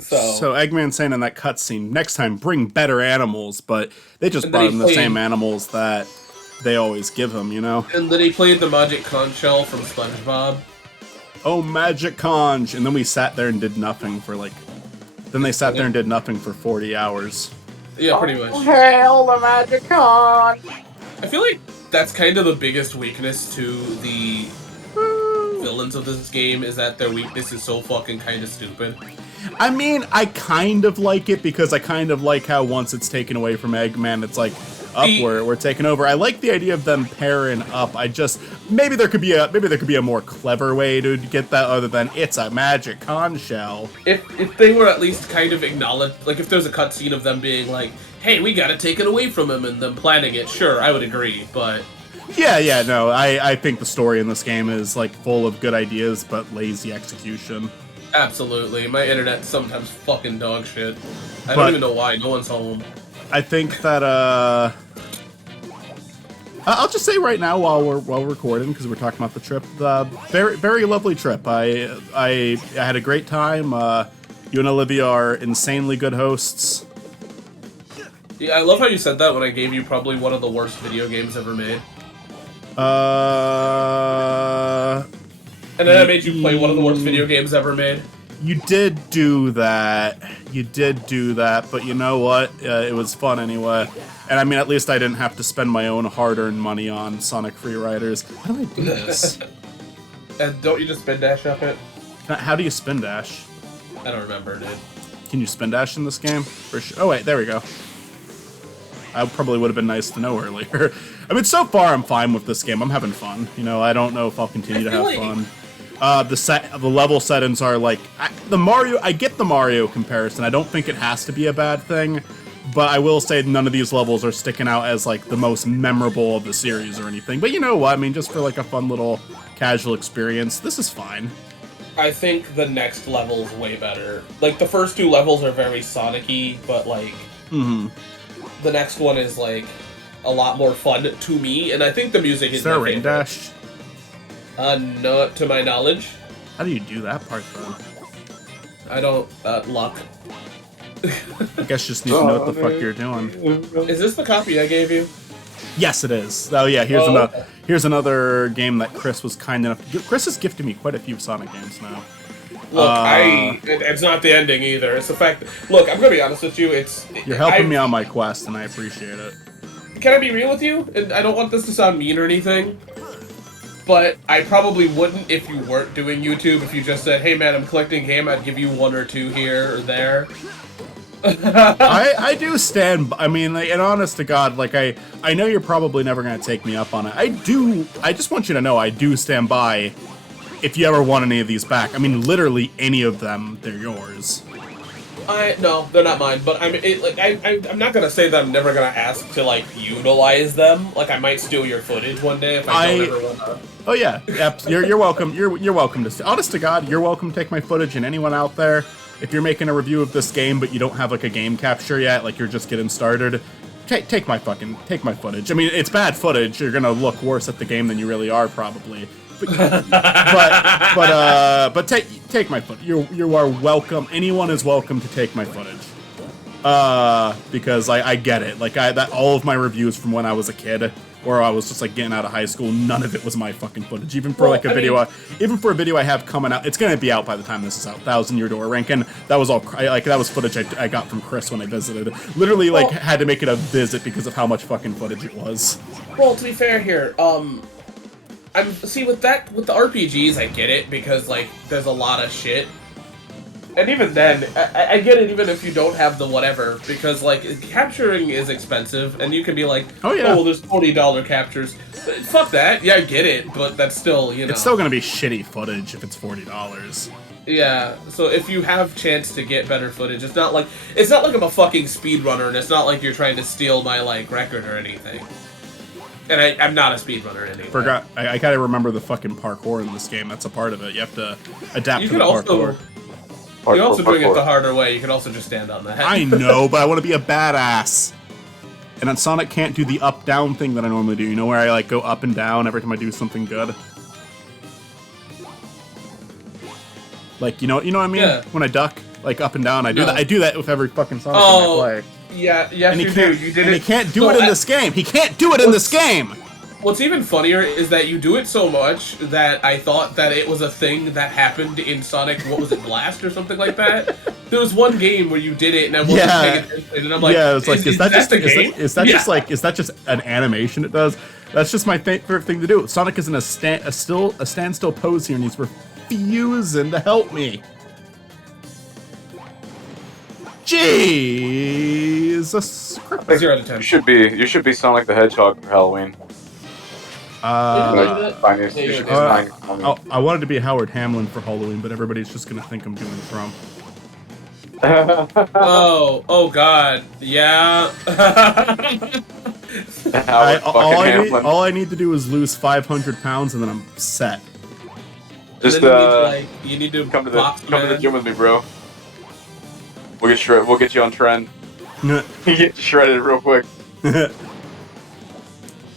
So Eggman's saying in that cutscene, next time bring better animals, but they just and then brought he him the played same animals that they always give him, you know? and then he played the Magic Conch Shell from SpongeBob. Oh, magic conch! And then we sat there and did nothing for like... Then they sat there and did nothing for 40 hours. Yeah, pretty much. Hail the magic con! I feel like that's kind of the biggest weakness to the villains of this game, is that their weakness is so fucking kind of stupid. I mean, I kind of like it because I kind of like how once it's taken away from Eggman, it's like, up, we're taking over. I like the idea of them pairing up. I just maybe there could be a more clever way to get that other than it's a magic conch shell. If they were at least kind of acknowledged, like if there's a cutscene of them being like, hey, we gotta take it away from him, and them planning it, sure, I would agree, but... Yeah, no, I think the story in this game is like full of good ideas, but lazy execution. Absolutely. My internet's sometimes fucking dog shit. I don't even know why, no one's home. I think that, I'll just say right now while we're recording, because we're talking about the trip, very, very lovely trip. I had a great time. You and Olivia are insanely good hosts. Yeah, I love how you said that when I gave you probably one of the worst video games ever made. And then I made you play one of the worst video games ever made. You did do that. But you know what? It was fun anyway. And I mean, at least I didn't have to spend my own hard-earned money on Sonic Free Riders. How do I do this? And don't you just spin dash up it? How do you spin dash? I don't remember, dude. Can you spin dash in this game? Oh wait, there we go. I probably would have been nice to know earlier. I mean, so far I'm fine with this game. I'm having fun. You know, I don't know if I'll continue to have fun. The level settings are like I get the Mario comparison. I don't think it has to be a bad thing, but I will say none of these levels are sticking out as like the most memorable of the series or anything. But you know what? I mean, just for like a fun little casual experience, this is fine. I think the next level's way better. Like the first two levels are very Sonic-y, but like the next one is like a lot more fun to me, and I think the music is there a my rain favorite. dash? Not to my knowledge. How do you do that part, though? I don't, luck. I guess you just need to know what the fuck you're doing. Is this the copy I gave you? Yes, it is. Oh yeah, here's another game that Chris was kind enough. Chris has gifted me quite a few Sonic games now. Look, it's not the ending either. It's the fact that, look, I'm gonna be honest with you, You're helping me on my quest, and I appreciate it. Can I be real with you? And I don't want this to sound mean or anything, but I probably wouldn't if you weren't doing YouTube. If you just said, hey man, I'm collecting game, I'd give you one or two here or there. I do stand. I mean, like, and honest to God, like I know you're probably never gonna take me up on it. I just want you to know I do stand by. If you ever want any of these back, I mean, literally any of them, they're yours. No, they're not mine. But I'm not gonna say that I'm never gonna ask to like utilize them. Like I might steal your footage one day if I don't ever wanna. Oh yeah, you're welcome. You're welcome to. Honest to God, you're welcome to take my footage. And anyone out there, if you're making a review of this game but you don't have like a game capture yet, like you're just getting started, take my footage. I mean, it's bad footage. You're gonna look worse at the game than you really are probably. But take my footage. You are welcome. Anyone is welcome to take my footage. Because I get it. Like that all of my reviews from when I was a kid, or I was just like getting out of high school, none of it was my fucking footage. Even for even for a video I have coming out, it's gonna be out by the time this is out. 1,000-Year Door ranking. That was all. That was footage I got from Chris when I visited. Literally, had to make it a visit because of how much fucking footage it was. Well, to be fair here, see with the RPGs, I get it because like there's a lot of shit, and even then, I get it even if you don't have the whatever because like capturing is expensive, and you can be like, oh well, there's $40 captures. Fuck that, yeah, I get it, but that's still it's still gonna be shitty footage if it's $40. Yeah, so if you have chance to get better footage, it's not like I'm a fucking speedrunner, and it's not like you're trying to steal my like record or anything. And I'm not a speedrunner anyway. I gotta remember the fucking parkour in this game. That's a part of it. You have to adapt to the parkour. You can also doing it the harder way. You can also just stand on that. I know, but I want to be a badass. And then Sonic can't do the up-down thing that I normally do. You know, where I like go up and down every time I do something good. Like you know what I mean? Yeah. When I duck. like up and down. I do No. that. I do that with every fucking Sonic Oh, game I play. Yeah, yes, And you do. You did and it. he can't do No, it in this game. He can't do it in this game. What's even funnier is that you do it so much that I thought that it was a thing that happened in Sonic, what was it, Blast or something like that? There was one game where you did it and I wasn't paying attention, and I'm like, yeah, it's like, is that just the game? is that just like, is that just an animation it does? That's just my favorite thing to do. Sonic is in a standstill pose here, and he's refusing to help me. Jesus Christ. 0 out of 10. You should be Sonic the Hedgehog for Halloween. Finest. You should be Sonic for Halloween. I wanted to be Howard Hamlin for Halloween, but everybody's just gonna think I'm doing Trump. Oh God, yeah. All I need to do is lose 500 pounds, and then I'm set. Just you need to come to the gym with me, bro. We'll get you on trend. Get you shredded real quick.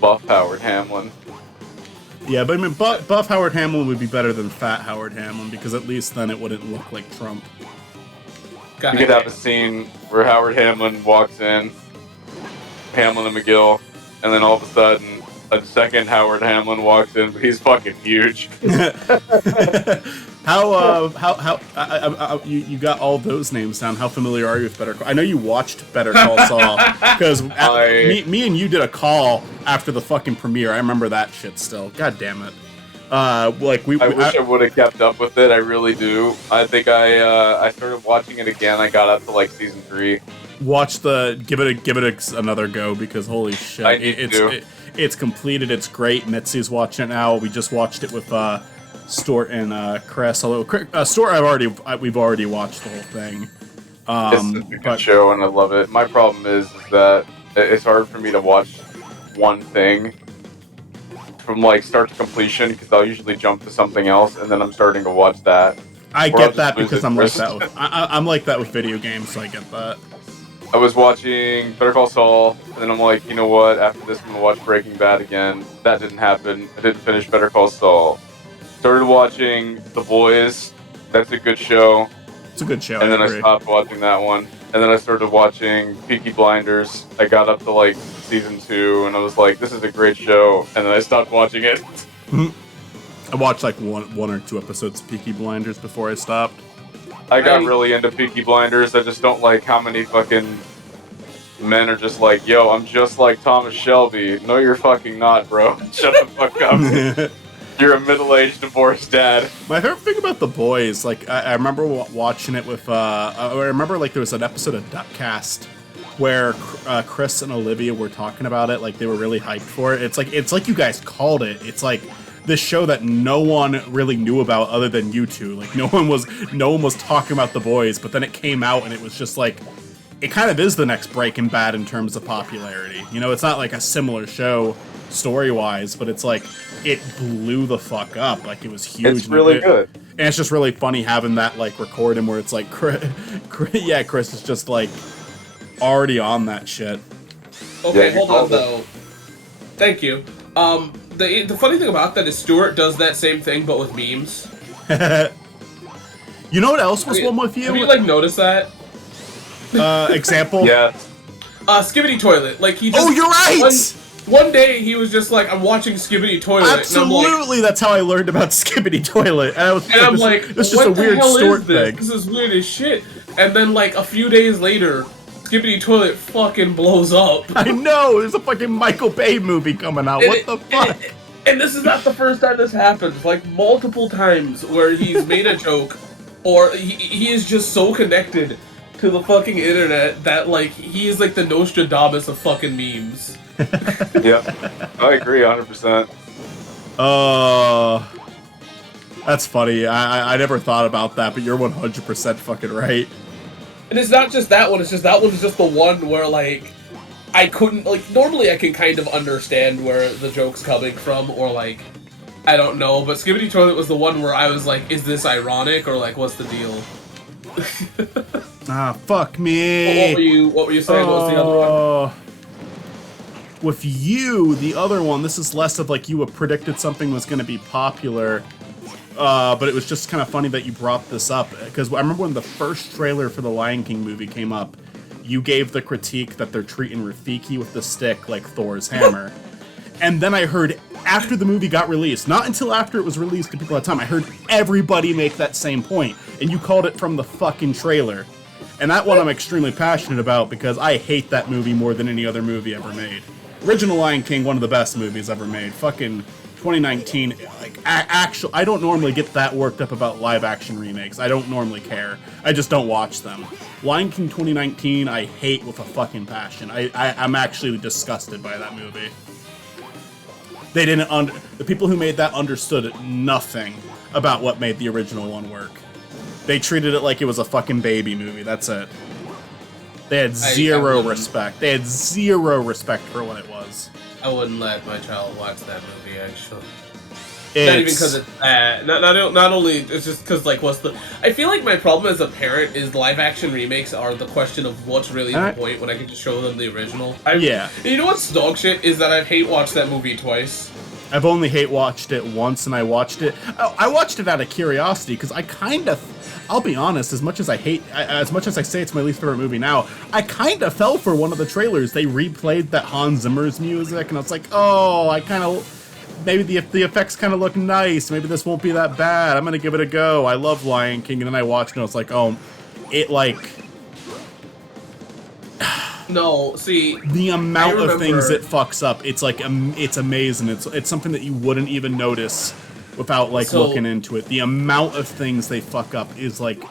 Buff Howard Hamlin. Yeah, but I mean, buff Howard Hamlin would be better than fat Howard Hamlin, because at least then it wouldn't look like Trump. You could have a scene where Howard Hamlin walks in, Hamlin and McGill, and then all of a sudden, a second Howard Hamlin walks in, but he's fucking huge. You got all those names down. How familiar are you with Better Call? I know you watched Better Call Saul, because me and you did a call after the fucking premiere. I remember that shit still. God damn it. I wish I would have kept up with it. I really do. I think I started watching it again. I got up to like season 3. Give it another go, because holy shit, it's completed. It's great. Mitzi's watching it now. We just watched it with Stort and Chris. Although Stort, we've already watched the whole thing. It's a good show and I love it. My problem is that it's hard for me to watch one thing from like start to completion, because I'll usually jump to something else and then I'm starting to watch that. I get that, because I'm like that with I'm like that with video games, so I get that. I was watching Better Call Saul, and then I'm like, you know what? After this, I'm gonna watch Breaking Bad again. That didn't happen. I didn't finish Better Call Saul. Started watching The Boys. That's a good show. It's a good show. And then I stopped watching that one. And then I started watching Peaky Blinders. I got up to like season 2, and I was like, this is a great show. And then I stopped watching it. I watched like one or 2 episodes of Peaky Blinders before I stopped. I got really into Peaky Blinders. I just don't like how many fucking men are just like, yo, I'm just like Thomas Shelby. No, you're fucking not, bro. Shut the fuck up. You're a middle-aged divorced dad. My favorite thing about The Boys, like, I remember watching it with, I remember, like, there was an episode of Duckcast where Chris and Olivia were talking about it, like, they were really hyped for it. It's like you guys called it. It's like this show that no one really knew about other than you two. Like, no one was talking about The Boys, but then it came out and it was just like, it kind of is the next Breaking Bad in terms of popularity. You know, it's not like a similar show story-wise, but it's like, it blew the fuck up. Like, it was huge. It's really good. And it's just really funny having that, like, recording where it's like, Chris is just, like, already on that shit. Okay, hold on, though. Thank you. The funny thing about that is Stuart does that same thing, but with memes. You know what else was one with you? Have you, like, noticed that? Example? Yeah. Skibbity Toilet. Like, he just... Oh, you're right! One day, he was just like, I'm watching Skibbity Toilet. Absolutely, that's how I learned about Skibbity Toilet. And I'm like, this is just a weird Stuart thing. This is weird as shit. And then, like, a few days later, Skibbity Toilet fucking blows up. I know, there's a fucking Michael Bay movie coming out. What the fuck? And this is not the first time this happens. Like, multiple times where he's made a joke, or he is just so connected to the fucking internet that, like, he is like the Nostradamus of fucking memes. Yeah, I agree 100%. That's funny. I never thought about that, but you're 100% fucking right. And it's not just that one, it's just that one's just the one where, like, I couldn't, like, normally I can kind of understand where the joke's coming from, or, like, I don't know, but Skibbity Toilet was the one where I was like, is this ironic, or, like, what's the deal? Fuck me. What were you saying? What was the other one? With you, the other one, this is less of like you had predicted something was going to be popular. but it was just kind of funny that you brought this up, because I remember when the first trailer for the Lion King movie came up, you gave the critique that they're treating Rafiki with the stick like Thor's hammer. And then I heard, after the movie got released, not until after it was released to people at the time, I heard everybody make that same point, and you called it from the fucking trailer. And that one I'm extremely passionate about, because I hate that movie more than any other movie ever made. Original Lion King, one of the best movies ever made. Fucking 2019, like, actually, I don't normally get that worked up about live-action remakes. I don't normally care. I just don't watch them. Lion King 2019, I hate with a fucking passion. I'm actually disgusted by that movie. They didn't the people who made that understood nothing about what made the original one work. They treated it like it was a fucking baby movie, that's it. They had zero respect. They had zero respect for what it was. I wouldn't let my child watch that movie, actually. Not even because it's bad. Not only, it's just because, like, what's the... I feel like my problem as a parent is live-action remakes are the question of what's really the point when I can just show them the original. Yeah. You know what's dog shit is that I've hate-watched that movie twice. I've only hate-watched it once, and I watched it... I watched it out of curiosity, because I kind of... I'll be honest, as much as I say it's my least favorite movie now, I kind of fell for one of the trailers. They replayed that Hans Zimmer's music, and I was like, oh, I kind of... Maybe the effects kind of look nice. Maybe this won't be that bad. I'm gonna give it a go. I love Lion King, and then I watched it, and I was like, oh, it, like... No, see... The amount of things it fucks up, it's like, it's amazing. It's something that you wouldn't even notice without, like, looking into it. The amount of things they fuck up is, like,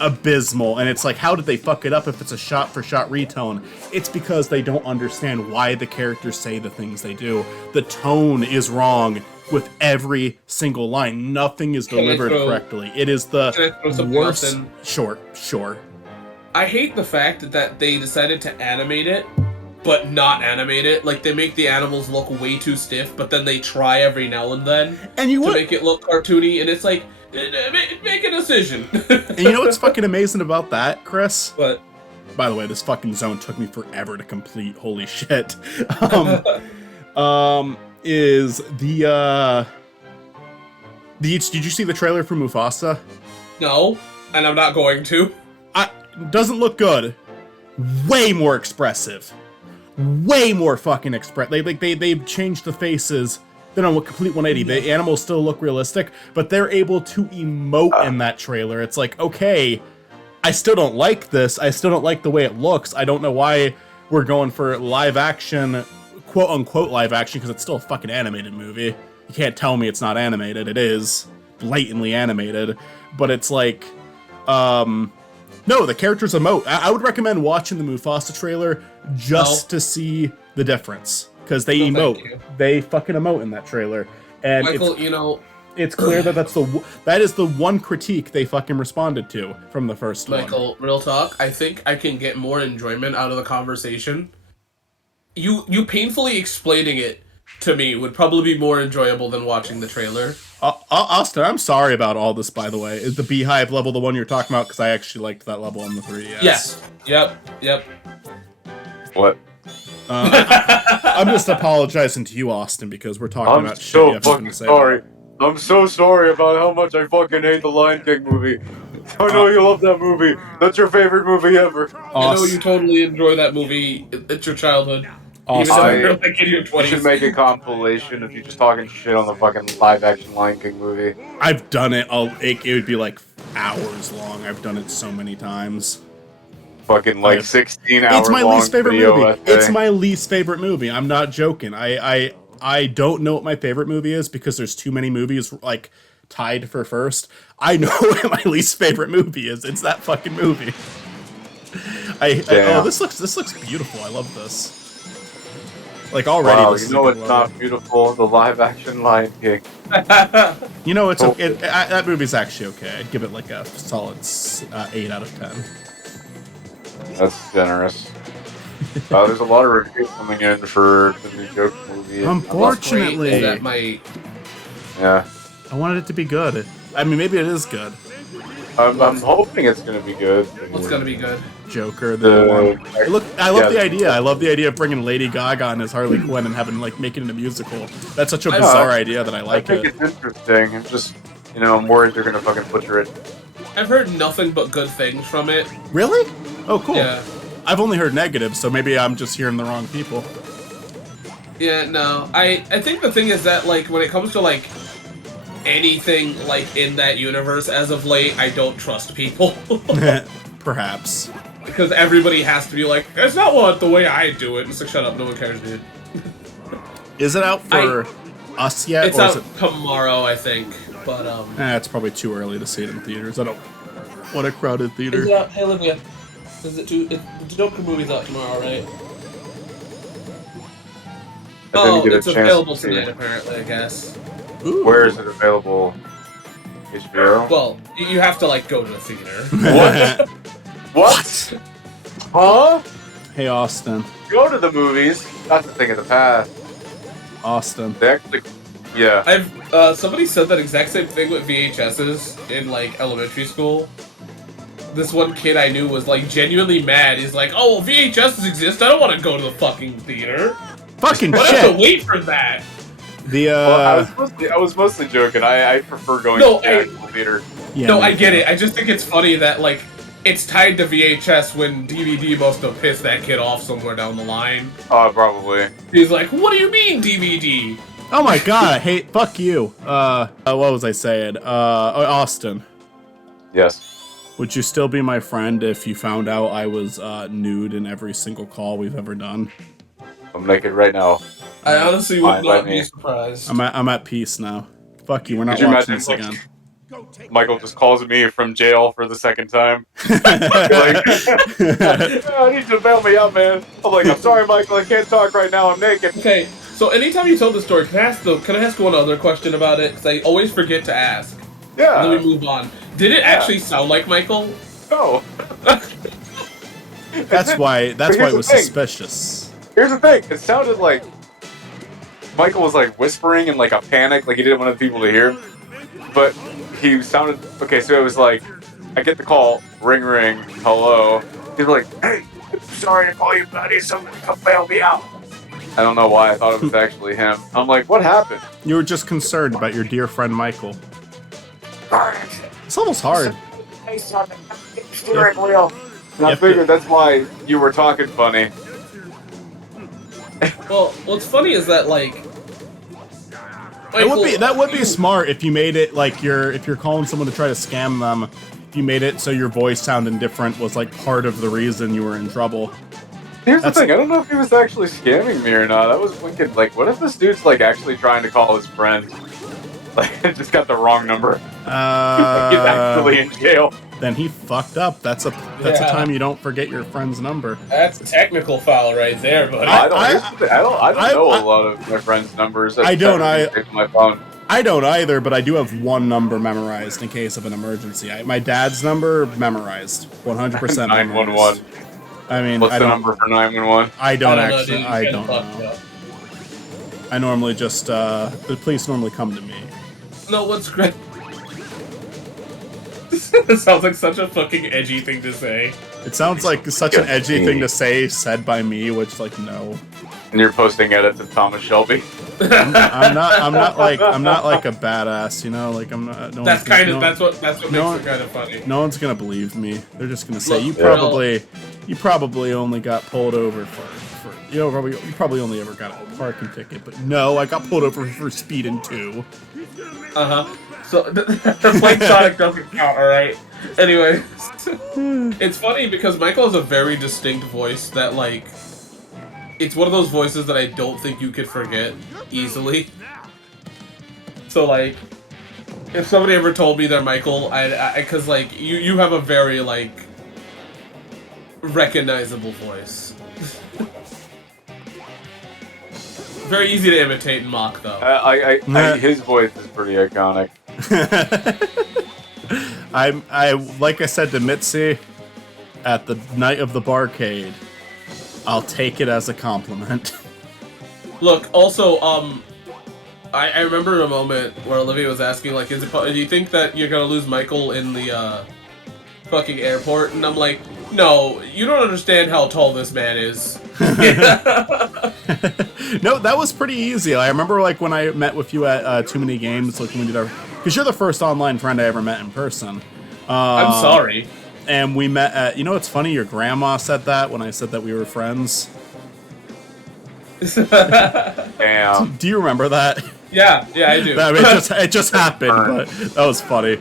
abysmal. And it's like, how did they fuck it up if it's a shot-for-shot retone? It's because they don't understand why the characters say the things they do. The tone is wrong with every single line. Nothing is delivered correctly. It is the worst... Sure. I hate the fact that they decided to animate it, but not animate it. Like, they make the animals look way too stiff, but then they try every now and then to make it look cartoony, and it's like, make a decision. And you know what's fucking amazing about that, Chris? What? By the way, this fucking zone took me forever to complete. Holy shit. Is the, did you see the trailer for Mufasa? No, and I'm not going to. Doesn't look good. Way more expressive. Way more fucking they've changed the faces. They're on a complete 180. The animals still look realistic, but they're able to emote in that trailer. It's like, okay, I still don't like this. I still don't like the way it looks. I don't know why we're going for live action, quote unquote live action, because it's still a fucking animated movie. You can't tell me it's not animated. It is blatantly animated, but it's like, no, the characters emote. I would recommend watching the Mufasa trailer just to see the difference. Because they emote. They fucking emote in that trailer. And Michael, it's clear that that is the one critique they fucking responded to from the first one. Michael, real talk, I think I can get more enjoyment out of the conversation. You painfully explaining it to me would probably be more enjoyable than watching the trailer. Austin, I'm sorry about all this, by the way. Is the Beehive level the one you're talking about? Because I actually liked that level on the 3DS. Yes. Yep. What? I'm just apologizing to you, Austin, because we're talking about shit you have something to say. I'm so sorry about how much I fucking hate the Lion King movie. I know you love that movie. That's your favorite movie ever. I know you totally enjoy that movie. It's your childhood. Even though you're like in your 20s. You should make a compilation of you just talking shit on the fucking live-action Lion King movie. I've done it. It would be like hours long. I've done it so many times. Fucking like 16 hours. It's my long least favorite video movie. essay. It's my least favorite movie. I'm not joking. I don't know what my favorite movie is because there's too many movies like tied for first. I know what my least favorite movie is. It's that fucking movie. This looks beautiful. I love this. Like already. Wow, this you know it's not beautiful. The live-action Lion King. You know it's okay. That movie's actually okay. I'd give it like a solid 8 out of 10. That's generous. There's a lot of reviews coming in for the new Joker movie. Unfortunately, yeah. I wanted it to be good. I mean, maybe it is good. I'm hoping it's gonna be good. What's gonna be good? Joker, the one. Look, I love the idea. I love the idea of bringing Lady Gaga and as Harley Quinn and having like making it a musical. That's such a bizarre idea that I like it. I think it's interesting. You know, I'm worried they're gonna fucking butcher it. I've heard nothing but good things from it. Really? Oh, cool. Yeah. I've only heard negative, so maybe I'm just hearing the wrong people. Yeah, no. I think the thing is that, like, when it comes to, like, anything, like, in that universe as of late, I don't trust people. Perhaps. Because everybody has to be like, that's not what the way I do it. It's like, shut up, no one cares, dude. Is it out for us yet? It's or out is it... tomorrow, I think. But, it's probably too early to see it in theaters. I don't want a crowded theater. Is it out? Hey, Olivia. Is it too... The Joker movie's out tomorrow, right? Oh, it's available tonight, apparently, I guess. Ooh. Where is it available? HBO? Well, you have to, like, go to the theater. What? What? Huh? Hey, Austin. Go to the movies. That's the thing of the past. Austin. They actually... Yeah. Somebody said that exact same thing with VHSs in, like, elementary school. This one kid I knew was, like, genuinely mad. He's like, oh, well, VHSs exist. I don't want to go to the fucking theater. Fucking I shit. have to wait for that. The, I was mostly joking. I prefer going to the actual theater. Yeah, no, I get it. I just think it's funny that, like, it's tied to VHS when DVD must have pissed that kid off somewhere down the line. Probably. He's like, what do you mean, DVD? Oh my god, I hate... Fuck you. What was I saying? Austin. Yes. Would you still be my friend if you found out I was nude in every single call we've ever done? I'm naked right now. I honestly would Fine, not by be me. surprised. I'm at peace now. Fuck you, we're not Could you watching imagine, this like, again. Michael just calls me from jail for the second time. Like, I need you to bail me out, man. I'm like, I'm sorry, Michael, I can't talk right now, I'm naked. Okay, so anytime you tell the story, can I ask one other question about it? Because I always forget to ask. Yeah. And then we move on. Did it actually sound like Michael? No. That's why it was thing. suspicious. Here's the thing, it sounded like Michael was like whispering in like a panic, like he didn't want other people to hear. But he sounded, okay, so it was like, I get the call, ring ring, hello. He's like, hey, sorry to call you, buddy, someone come bail me out. I don't know why I thought it was actually him. I'm like, what happened? You were just concerned about your dear friend Michael. It's almost hard. Hey, son, steering wheel. And I figured that's why you were talking funny. Well, what's funny is that, like... That would be smart if you made it like if you're calling someone to try to scam them, if you made it so your voice sounding different was like part of the reason you were in trouble. Here's the thing, I don't know if he was actually scamming me or not. I was thinking, like, what if this dude's like actually trying to call his friend? Like, I just got the wrong number. He's actually in jail. Then he fucked up. That's a time you don't forget your friend's number. That's a technical foul right there, buddy. I don't know a lot of my friends' numbers. I don't. My phone. I don't either, but I do have one number memorized in case of an emergency. My dad's number memorized, 100% 911. I mean, what's the number for 911? I don't know. I normally just the police normally come to me. No, what's great? This sounds like such a fucking edgy thing to say. It sounds like such an edgy thing to say, said by me, which like no. And you're posting edits of Thomas Shelby. I'm not like a badass, you know. Like I'm not. No that's what makes it kind of funny. No one's gonna believe me. They're just gonna say you probably only got pulled over for you probably only ever got a parking ticket, but no, I got pulled over for speeding too. So playing Sonic doesn't count, all right. Anyway, it's funny because Michael has a very distinct voice that like. It's one of those voices that I don't think you could forget easily. So, like, if somebody ever told me they're Michael, cause, like, you have a very, like, recognizable voice. Very easy to imitate and mock, though. His voice is pretty iconic. I like I said to Mitzi at the night of the barcade, I'll take it as a compliment. Look, also, I remember a moment where Olivia was asking, like, do you think that you're gonna lose Michael in the, fucking airport? And I'm like, no, you don't understand how tall this man is. No, that was pretty easy. I remember, like, when I met with you at Too Many Games, like, when we did our because you're the first online friend I ever met in person. I'm sorry. And we met at, you know what's funny? Your grandma said that when I said that we were friends. Damn. Do you remember that? Yeah, I do. I mean, it just happened, but that was funny.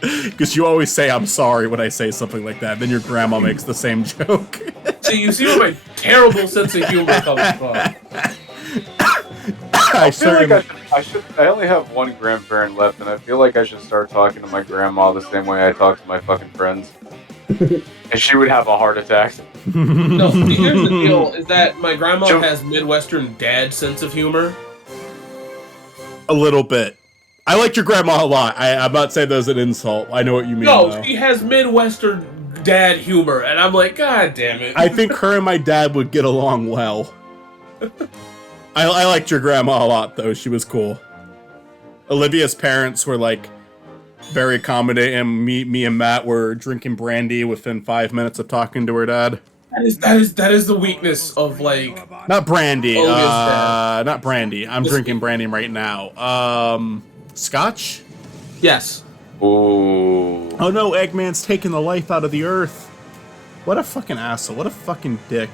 Because you always say I'm sorry when I say something like that. Then your grandma makes the same joke. So you see where my terrible sense of humor comes from. I feel like I only have one grandparent left, and I feel like I should start talking to my grandma the same way I talk to my fucking friends. And she would have a heart attack. No, see, here's the deal: is that my grandma has Midwestern dad sense of humor. A little bit. I like your grandma a lot. I'm not saying that as an insult. I know what you mean. No, though. she has Midwestern dad humor, and I'm like, God damn it. I think her and my dad would get along well. I liked your grandma a lot, though. She was cool. Olivia's parents were, like, very accommodating. Me and Matt were drinking brandy within 5 minutes of talking to her dad. That is the weakness of, like... Not brandy. Olivia's dad. Not brandy. I'm drinking brandy right now. Scotch? Yes. Ooh. Oh no, Eggman's taking the life out of the earth. What a fucking asshole. What a fucking dick.